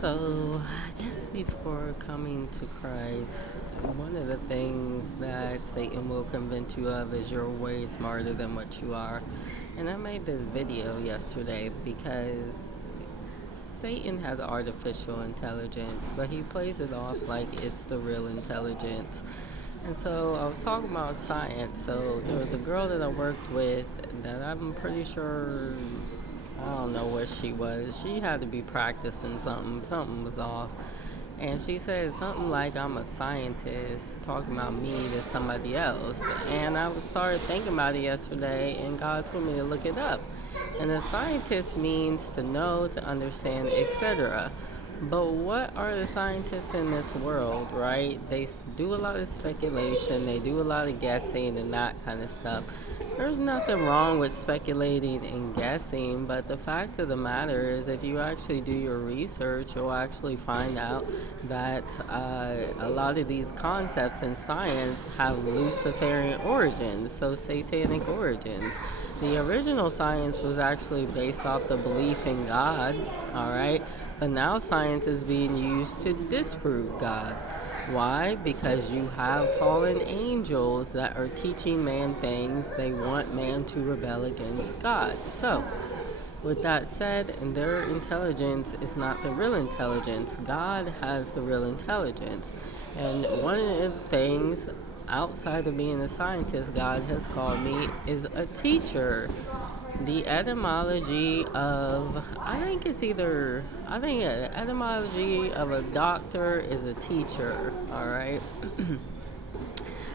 So, I guess before coming to Christ, one of the things that Satan will convince you of is you're way smarter than what you are. And I made this video yesterday because Satan has artificial intelligence, but he plays it off like it's the real intelligence. And so I was talking about science. So there was a girl that I worked with that I'm pretty sure, I don't know what she was. She had to be practicing something. Something was off. And she said something like, I'm a scientist, talking about me to somebody else. And I started thinking about it yesterday, and God told me to look it up. And a scientist means to know, to understand, etc. But what are the scientists in this world, right? They do a lot of speculation, they do a lot of guessing and that kind of stuff. There's nothing wrong with speculating and guessing, but the fact of the matter is, if you actually do your research, you'll actually find out that a lot of these concepts in science have Luciferian origins, so satanic origins. The original science was actually based off the belief in God, all right? But now science is being used to disprove God. Why? Because you have fallen angels that are teaching man things. They want man to rebel against God. So, with that said, their intelligence is not the real intelligence. God has the real intelligence. And one of the things outside of being a scientist God has called me is a teacher. The etymology of, I think an etymology of a doctor is a teacher, all right?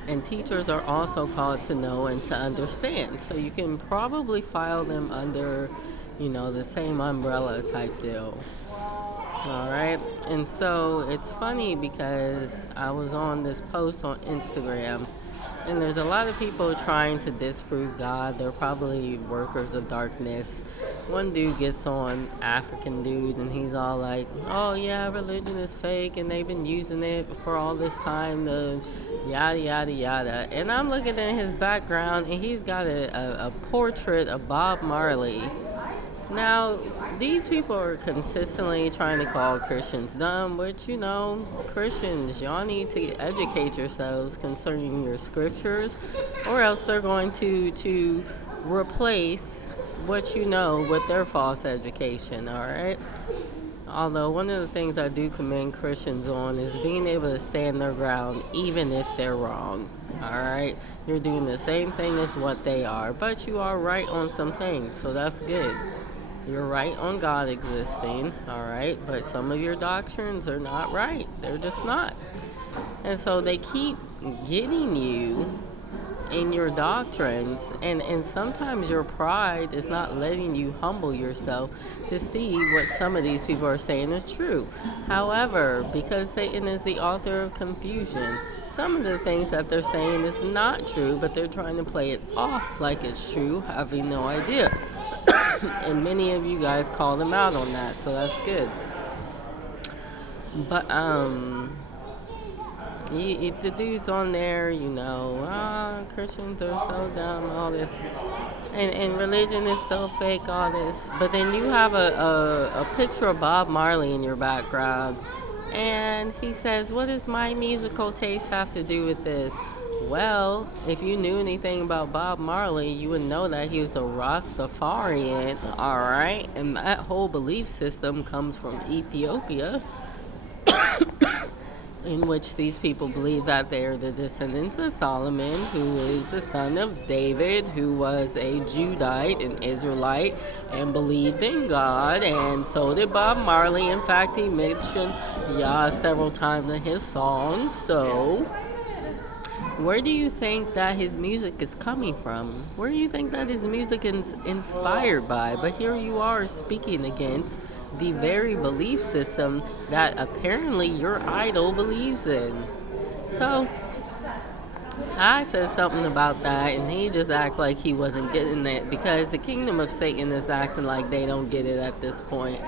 And teachers are also called to know and to understand. So you can probably file them under, the same umbrella type deal. All right. And so it's funny because I was on this post on Instagram, and there's a lot of people trying to disprove God. They're probably workers of darkness. One dude gets on, African dude, and he's all like, oh yeah, religion is fake and they've been using it for all this time, the yada yada yada. And I'm looking at his background, and he's got a portrait of Bob Marley. Now, these people are consistently trying to call Christians dumb, but Christians, y'all need to educate yourselves concerning your scriptures, or else they're going to replace what you know with their false education, all right? Although one of the things I do commend Christians on is being able to stand their ground even if they're wrong, all right? You're doing the same thing as what they are, but you are right on some things, so that's good. You're right on God existing, all right? But some of your doctrines are not right. They're just not. And so they keep getting you in your doctrines, and sometimes your pride is not letting you humble yourself to see what some of these people are saying is true. However, because Satan is the author of confusion, some of the things that they're saying is not true, but they're trying to play it off like it's true, having no idea. And many of you guys call them out on that, so that's good. But the dudes on there, Christians are so dumb, all this, and religion is so fake, all this. But then you have a picture of Bob Marley in your background, and he says, what does my musical taste have to do with this? Well, if you knew anything about Bob Marley, you would know that he was a Rastafarian, all right? And that whole belief system comes from Ethiopia, in which these people believe that they are the descendants of Solomon, who is the son of David, who was a Judite, an Israelite, and believed in God, and so did Bob Marley. In fact, he mentioned Yah several times in his songs, so where do you think that his music is coming from? Where do you think that his music is inspired by? But here you are speaking against the very belief system that apparently your idol believes in. So, I said something about that, and he just acted like he wasn't getting it, because the kingdom of Satan is acting like they don't get it at this point.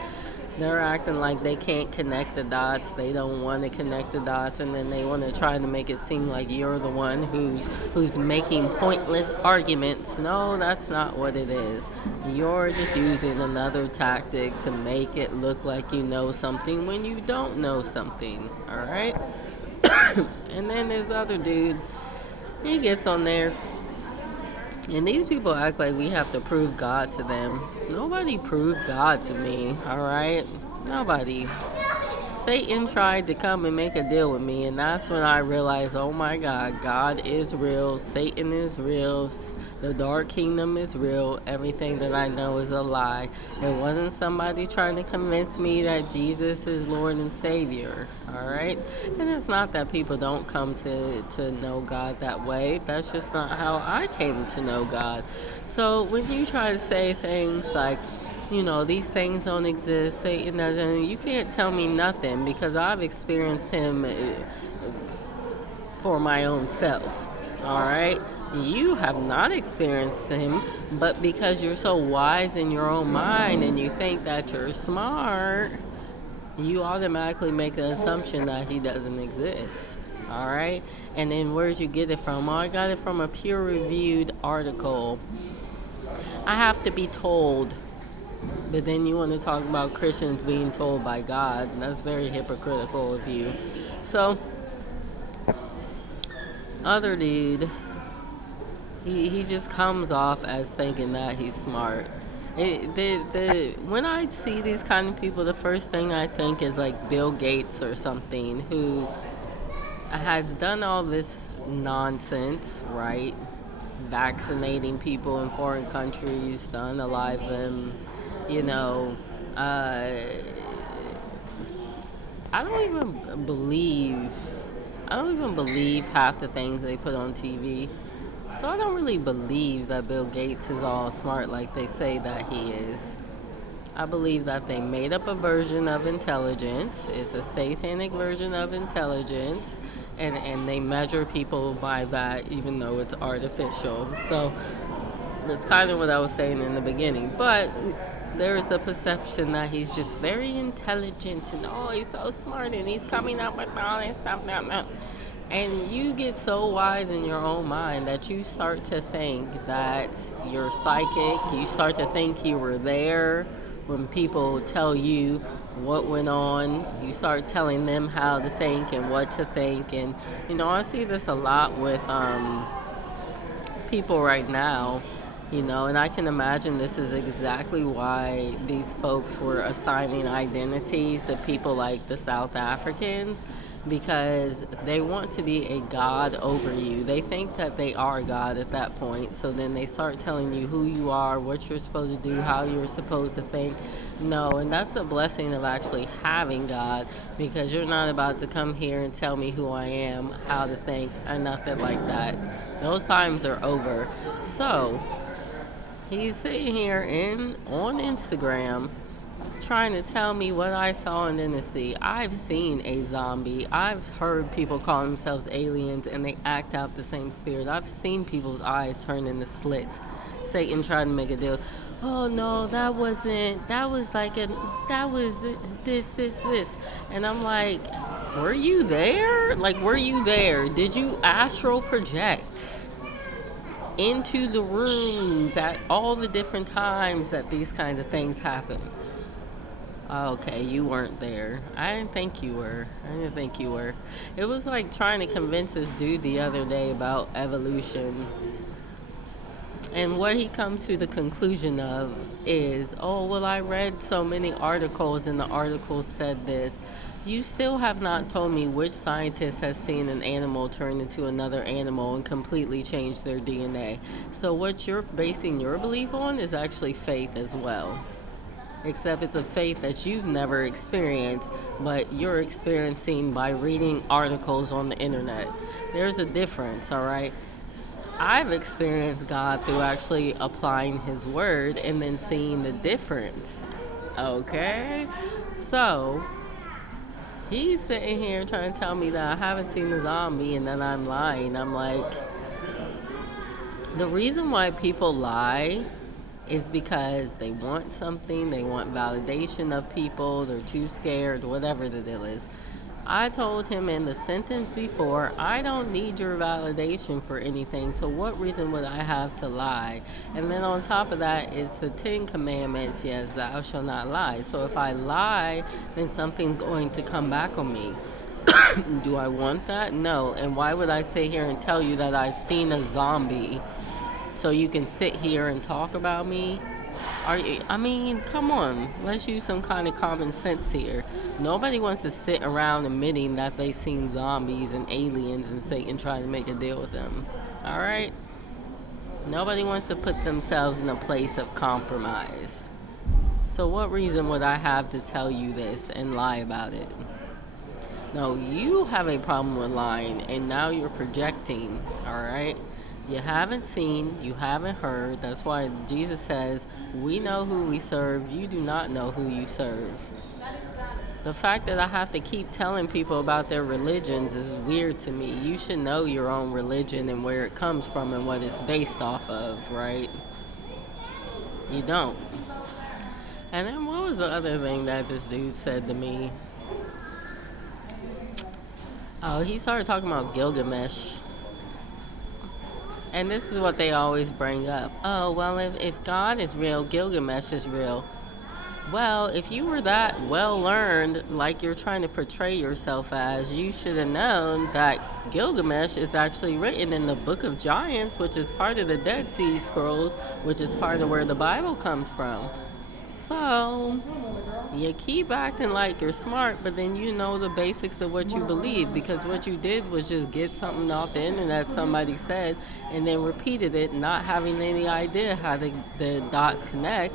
They're acting like they can't connect the dots. They don't want to connect the dots, and then they want to try to make it seem like you're the one who's making pointless arguments. No, that's not what it is. You're just using another tactic to make it look like you know something when you don't know something. All right? And then there's the other dude. He gets on there, and these people act like we have to prove God to them. Nobody proved God to me, alright? Nobody. Satan tried to come and make a deal with me, and that's when I realized, oh my God, God is real, Satan is real, the dark kingdom is real, everything that I know is a lie. It wasn't somebody trying to convince me that Jesus is Lord and Savior, alright? And it's not that people don't come to know God that way. That's just not how I came to know God. So when you try to say things like, these things don't exist, Satan doesn't, you can't tell me nothing because I've experienced him for my own self. All right? You have not experienced him, but because you're so wise in your own mind and you think that you're smart, you automatically make the assumption that he doesn't exist. All right? And then where'd you get it from? Oh, I got it from a peer-reviewed article. I have to be told. But then you want to talk about Christians being told by God. That's very hypocritical of you. So, other dude, he just comes off as thinking that he's smart. When I see these kind of people, the first thing I think is like Bill Gates or something, who has done all this nonsense, right? Vaccinating people in foreign countries to unalive them. I don't even believe half the things they put on TV. So I don't really believe that Bill Gates is all smart like they say that he is. I believe that they made up a version of intelligence. It's a satanic version of intelligence. And they measure people by that even though it's artificial. So that's kind of what I was saying in the beginning. But there's the perception that he's just very intelligent and he's so smart and he's coming up with all this stuff. And you get so wise in your own mind that you start to think that you're psychic. You start to think you were there when people tell you what went on. You start telling them how to think and what to think. And, I see this a lot with people right now. And I can imagine this is exactly why these folks were assigning identities to people like the South Africans, because they want to be a god over you. They think that they are God at that point, so then they start telling you who you are, what you're supposed to do, how you're supposed to think. No, and that's the blessing of actually having God, because you're not about to come here and tell me who I am, how to think, and nothing like that. Those times are over. So he's sitting here on Instagram trying to tell me what I saw and didn't see. I've seen a zombie. I've heard people call themselves aliens and they act out the same spirit. I've seen people's eyes turn into slits. Satan tried to make a deal. Oh no, that was this. And I'm like, were you there? Were you there? Did you astral project into the rooms at all the different times that these kinds of things happen? Okay, you weren't there. I didn't think you were. It was like trying to convince this dude the other day about evolution. And what he comes to the conclusion of is, I read so many articles and the articles said this. You still have not told me which scientist has seen an animal turn into another animal and completely change their DNA. So what you're basing your belief on is actually faith as well. Except it's a faith that you've never experienced, but you're experiencing by reading articles on the internet. There's a difference, all right? I've experienced God through actually applying His Word and then seeing the difference, okay? So he's sitting here trying to tell me that I haven't seen a zombie and that I'm lying. I'm like, the reason why people lie is because they want something, they want validation of people, they're too scared, whatever the deal is. I told him in the sentence before, I don't need your validation for anything, so what reason would I have to lie? And then on top of that, it's the 10 Commandments, yes, thou shalt not lie. So if I lie, then something's going to come back on me. Do I want that? No. And why would I sit here and tell you that I've seen a zombie so you can sit here and talk about me? I mean, come on. Let's use some kind of common sense here. Nobody wants to sit around admitting that they've seen zombies and aliens and Satan trying to make a deal with them. All right? Nobody wants to put themselves in a place of compromise. So what reason would I have to tell you this and lie about it? No, you have a problem with lying, and now you're projecting, all right? You haven't seen, you haven't heard. That's why Jesus says, we know who we serve, you do not know who you serve. The fact that I have to keep telling people about their religions is weird to me. You should know your own religion and where it comes from and what it's based off of, right? You don't. And then what was the other thing that this dude said to me? Oh, he started talking about Gilgamesh. And this is what they always bring up. Oh, well, if God is real, Gilgamesh is real. Well, if you were that well learned, like you're trying to portray yourself as, you should have known that Gilgamesh is actually written in the Book of Giants, which is part of the Dead Sea Scrolls, which is part of where the Bible comes from. So, you keep acting like you're smart, but then you know the basics of what you believe, because what you did was just get something off the internet somebody said and then repeated it, not having any idea how the dots connect.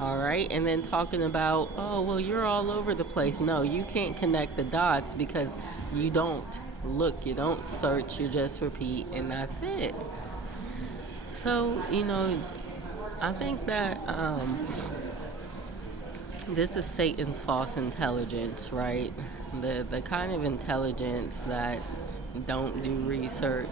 All right, and then talking about, oh, well, you're all over the place. No, you can't connect the dots because you don't look, you don't search, you just repeat, and that's it. So, I think that this is Satan's false intelligence, right? The kind of intelligence that don't do research,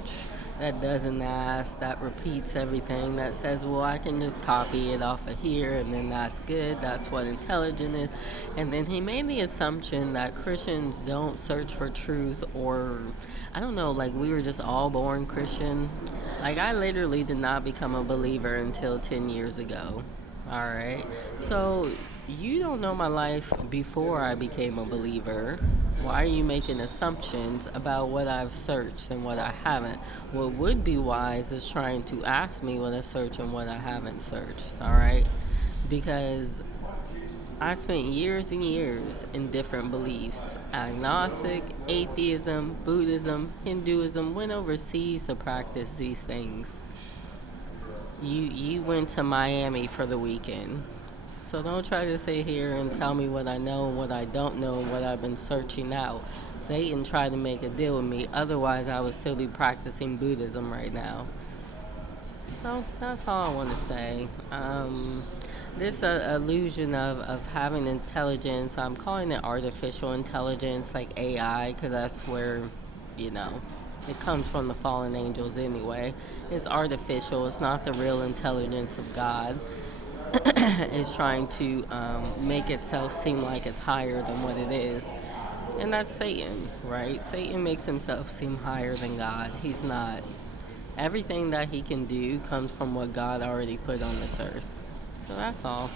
that doesn't ask, that repeats everything, that says, well, I can just copy it off of here and then that's good, that's what intelligent is. And then he made the assumption that Christians don't search for truth, or I don't know, like we were just all born Christian. Like I literally did not become a believer until 10 years ago. All right, so you don't know my life before I became a believer. Why are you making assumptions about what I've searched and what I haven't? What would be wise is trying to ask me what I searched and what I haven't searched, all right? Because I spent years and years in different beliefs. Agnostic, atheism, Buddhism, Hinduism, went overseas to practice these things. You went to Miami for the weekend. So don't try to sit here and tell me what I know and what I don't know and what I've been searching out. Satan tried to make a deal with me. Otherwise, I would still be practicing Buddhism right now. So that's all I want to say. This illusion of having intelligence, I'm calling it artificial intelligence, like AI, because that's where, it comes from the fallen angels anyway. It's artificial. It's not the real intelligence of God. It's trying to make itself seem like it's higher than what it is. And that's Satan, right? Satan makes himself seem higher than God. He's not. Everything that he can do comes from what God already put on this earth. So that's all.